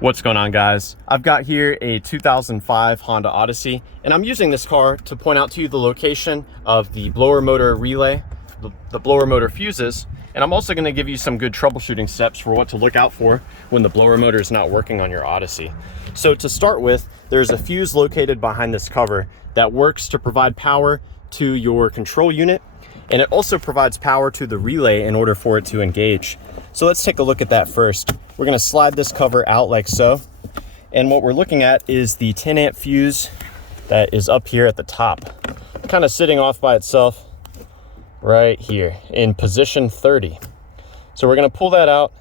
What's going on, guys? I've got here a 2005 Honda Odyssey, and I'm using this car to point out to you the location of the blower motor relay, the blower motor fuses, and I'm also going to give you some good troubleshooting steps for what to look out for when the blower motor is not working on your Odyssey. So to start with, there's a fuse located behind this cover that works to provide power to your control unit, and it also provides power to the relay in order for it to engage. So let's take a look at that first. We're going to slide this cover out like so, and what we're looking at is the 10 amp fuse that is up here at the top, kind of sitting off by itself right here in position 30. So we're going to pull that out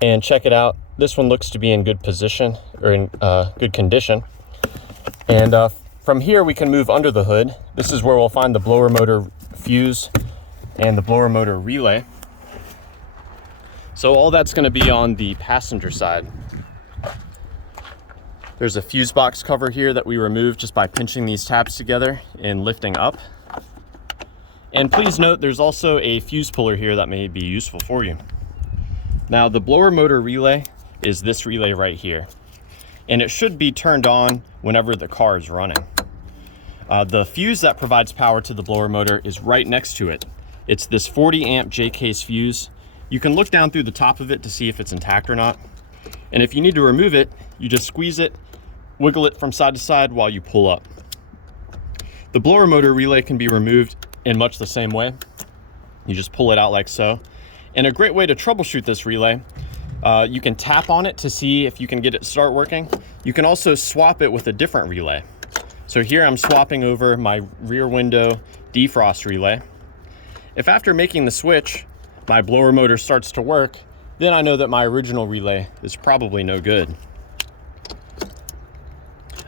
and check it out. This one looks to be in good position, or in good condition. And from here we can move under the hood. This is where we'll find the blower motor fuse and the blower motor relay. So all that's going to be on the passenger side. There's a fuse box cover here that we removed just by pinching these tabs together and lifting up. And please note there's also a fuse puller here that may be useful for you. Now the blower motor relay is this relay right here, and it should be turned on whenever the car is running. The fuse that provides power to the blower motor is right next to it. It's this 40 amp J-case fuse. You can look down through the top of it to see if it's intact or not. And if you need to remove it, you just squeeze it, wiggle it from side to side while you pull up. The blower motor relay can be removed in much the same way. You just pull it out like so. And a great way to troubleshoot this relay, you can tap on it to see if you can get it to start working. You can also swap it with a different relay. So here I'm swapping over my rear window defrost relay. If after making the switch, my blower motor starts to work, then I know that my original relay is probably no good.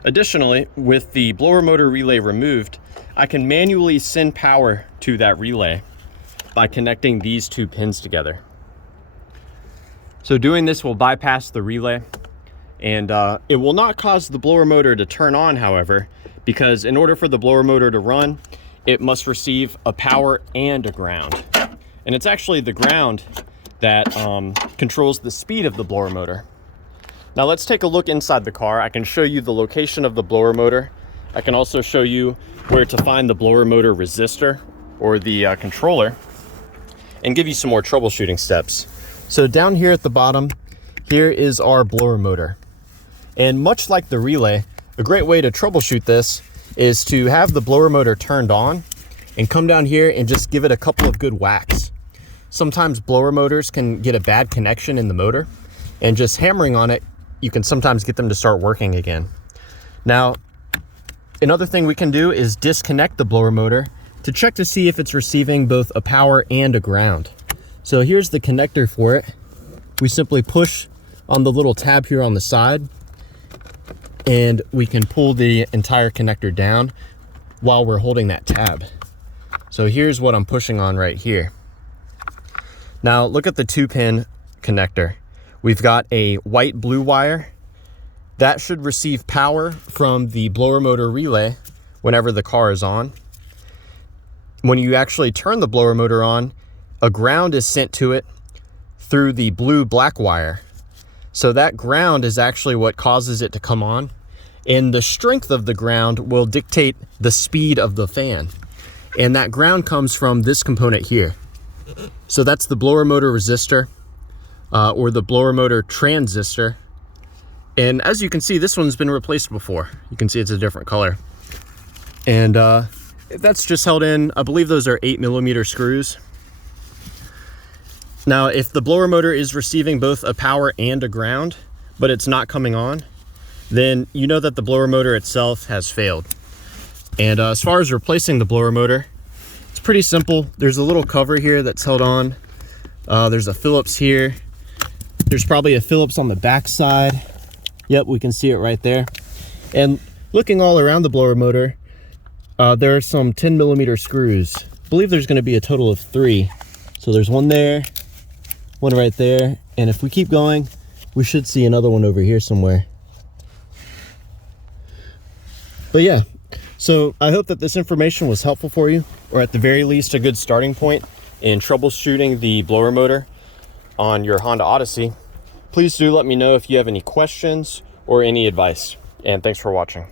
Additionally, with the blower motor relay removed, I can manually send power to that relay by connecting these two pins together. So doing this will bypass the relay, and it will not cause the blower motor to turn on, however, because in order for the blower motor to run, it must receive a power and a ground. And it's actually the ground that controls the speed of the blower motor. Now let's take a look inside the car. I can show you the location of the blower motor. I can also show you where to find the blower motor resistor or the controller, and give you some more troubleshooting steps. So down here at the bottom, here is our blower motor. And much like the relay, a great way to troubleshoot this is to have the blower motor turned on and come down here and just give it a couple of good whacks. Sometimes blower motors can get a bad connection in the motor, and just hammering on it, you can sometimes get them to start working again. Now, another thing we can do is disconnect the blower motor to check to see if it's receiving both a power and a ground. So here's the connector for it. We simply push on the little tab here on the side, and we can pull the entire connector down while we're holding that tab. So here's what I'm pushing on right here. Now look at the 2-pin connector. We've got a white blue wire that should receive power from the blower motor relay whenever the car is on. When you actually turn the blower motor on, a ground is sent to it through the blue black wire. So that ground is actually what causes it to come on, and the strength of the ground will dictate the speed of the fan. And that ground comes from this component here. So that's the blower motor resistor, or the blower motor transistor. And as you can see, this one's been replaced before. You can see it's a different color. And that's just held in, I believe those are 8mm screws. Now, if the blower motor is receiving both a power and a ground, but it's not coming on, then you know that the blower motor itself has failed. And as far as replacing the blower motor, it's pretty simple. There's a little cover here that's held on. There's a Phillips here. There's probably a Phillips on the back side. Yep, we can see it right there. And looking all around the blower motor, there are some 10mm screws. I believe there's going to be a total of 3. So there's one there, one right there, and if we keep going, we should see another one over here somewhere. But yeah, so I hope that this information was helpful for you, or at the very least a good starting point in troubleshooting the blower motor on your Honda Odyssey. Please do let me know if you have any questions or any advice. And thanks for watching.